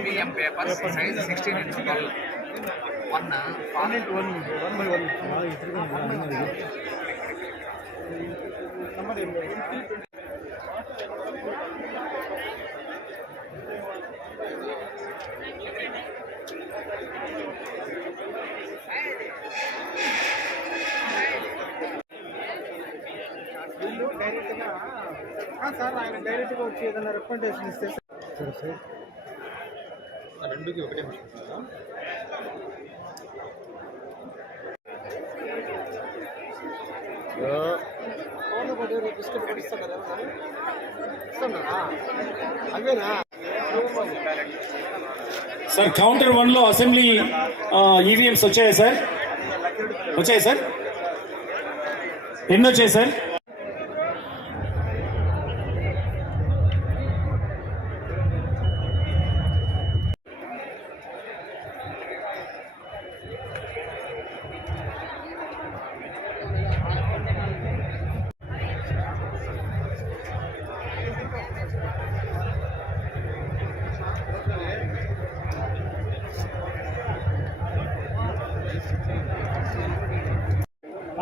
Medium paper size sixteen inch twelve ஒன்று பன்னெண்டு one వీళ్ళు డైరెక్ట్గా సార్ ఆయన డైరెక్ట్గా వచ్చి ఏదైనా రికమెండేషన్ ఇస్తే సార్ రెండుకి ఒకటే బిస్కెట్ కదా అవేనా సార్ కౌంటర్ వన్లో అసెంబ్లీ ఈవీఎంస్ వచ్చాయా సార్ వచ్చాయి సార్ ఎన్ని వచ్చాయి సార్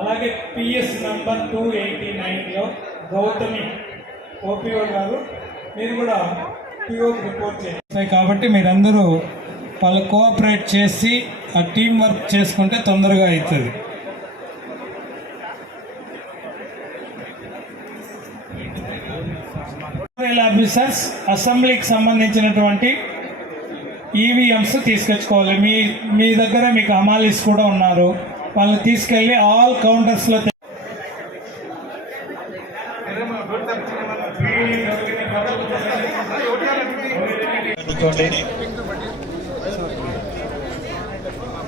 అలాగే పిఎస్ నంబర్ టూ ఎయిటీ నైన్లో గౌతమి ఓపీఓ గారు మీరు కూడా పిఓకి రిపోర్ట్ చేయాలి కాబట్టి మీరందరూ వాళ్ళు కోఆపరేట్ చేసి ఆ టీం వర్క్ చేసుకుంటే తొందరగా అవుతుంది. ఆఫీసర్స్ అసెంబ్లీకి సంబంధించినటువంటి ఈవీఎంస్ తీసుకొచ్చుకోవాలి. మీ మీ దగ్గర మీకు అమాలిస్ కూడా ఉన్నారు. వాళ్ళని తీసుకెళ్ళి ఆల్ కౌంటర్స్లో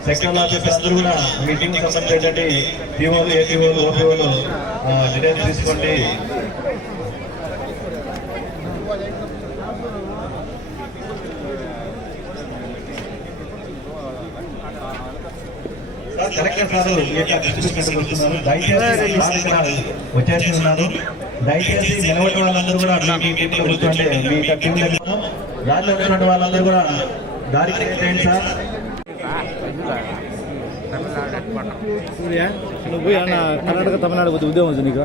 సెక్టర్ ఆఫీసర్ అందరూ కూడా మీటింగ్ సంబంధించినటువంటి పీఓలు ఏపీఓలు ఓపీఓలు డీటెయిల్స్ తీసుకోండి. కలెక్టర్ సార్ ఈ యొక్క దయచేసి వచ్చేసి ఉన్నారు. దయచేసి నిలబడిన వాళ్ళందరూ కూడా మీ టీంలో కూర్చోండి. మీ యొక్క టీంలో దారిలో వచ్చిన వాళ్ళందరూ కూడా దారికి చేయండి సార్. నువ్వు కర్ణాటక తమిళనాడు పోతే ఉద్యోగం ఉంది నీకు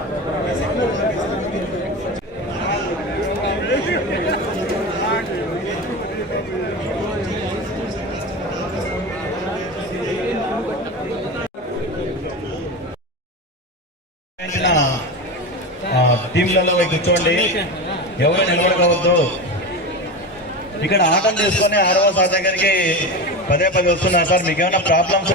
టీంలలో పోయి కూర్చోండి. ఎవరు నిలబడకవద్దు. ఇక్కడ ఆటం తీసుకొని ఆరవ సార్ దగ్గరికి పదే పదే వస్తున్నారు సార్ మీకు ఏమైనా ప్రాబ్లమ్స్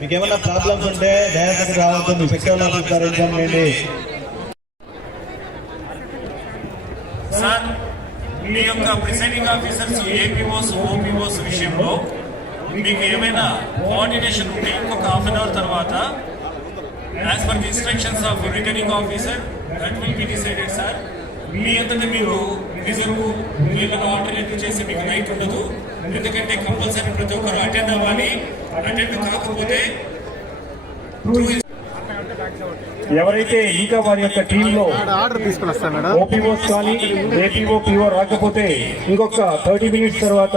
మీకు ఏమైనా ప్రాబ్లమ్స్ ఉంటే డైరెక్ట్ రావద్దు మీ సెక్టర్ ఆఫీసర్ చేయండి సార్ మీ యొక్క ప్రిసైడింగ్ ఆఫీసర్స్ ఏపీఓస్ ఓపీఓస్ విషయంలో మీకు ఏమైనా కోఆర్డినేషన్ ఉంటే ఇంకొక హాఫ్ అన్ అవర్ తర్వాత as per the instructions of returning officer that will be decided sir మీ అంతటా మీరు రిజర్వ్ ఏమైనా ఆల్టర్నేటివ్ చేసి మీకు నైట్ ఉండదు. ఎందుకంటే కంపల్సరీ ప్రతి ఒక్కరు అటెండ్ అవ్వాలి. అటెండ్ కాకపోతే ఎవరైతే ఇంకా వారి యొక్క టీంలో వస్తాను మేడం. ఓపీఓస్ కానీ ఏపీఓ పీఓ రాకపోతే ఇంకొక థర్టీ మినిట్స్ తర్వాత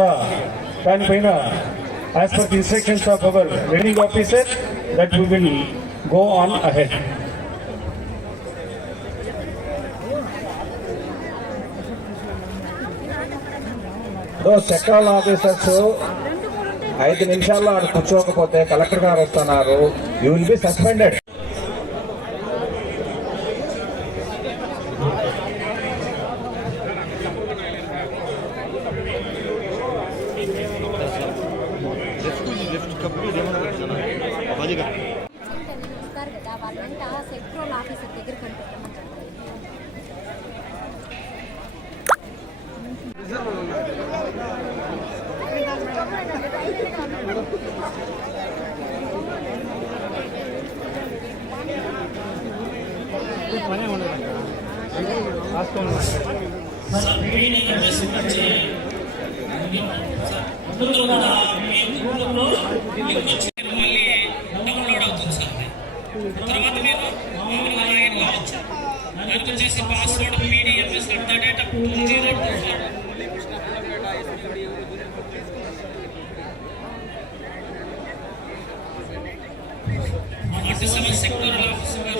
దానిపైన as per the instructions of our training officer that we will go on ahead sectoral officers ఐదు నిమిషాల్లో ఆడ కూర్చోకపోతే కలెక్టర్ గారు వస్తున్నారు. యూ విల్ బి సస్పెండెడ్ ಕಬ್ಬಿಗೆ ಡೆವಲಪ್ಮೆಂಟ್ ಜನ ಬಜೆಟ್ ఇస్తారు కదా వాళ్ళంట సెక్ట్రోల్ ఆఫీసర్ దగ్గర కనిపెట్టమని చెప్పారు రాష్ట్రంలో అందరూ కూడా మీ గ్రూప్లో లింక్ వచ్చి మీరు మళ్ళీ డౌన్లోడ్ అవుతుంది సార్ అది. తర్వాత మీరు మామూలుగా లాగిన్ కావచ్చు దానికి వచ్చేసి password PDMS at the date two zero two four forty seven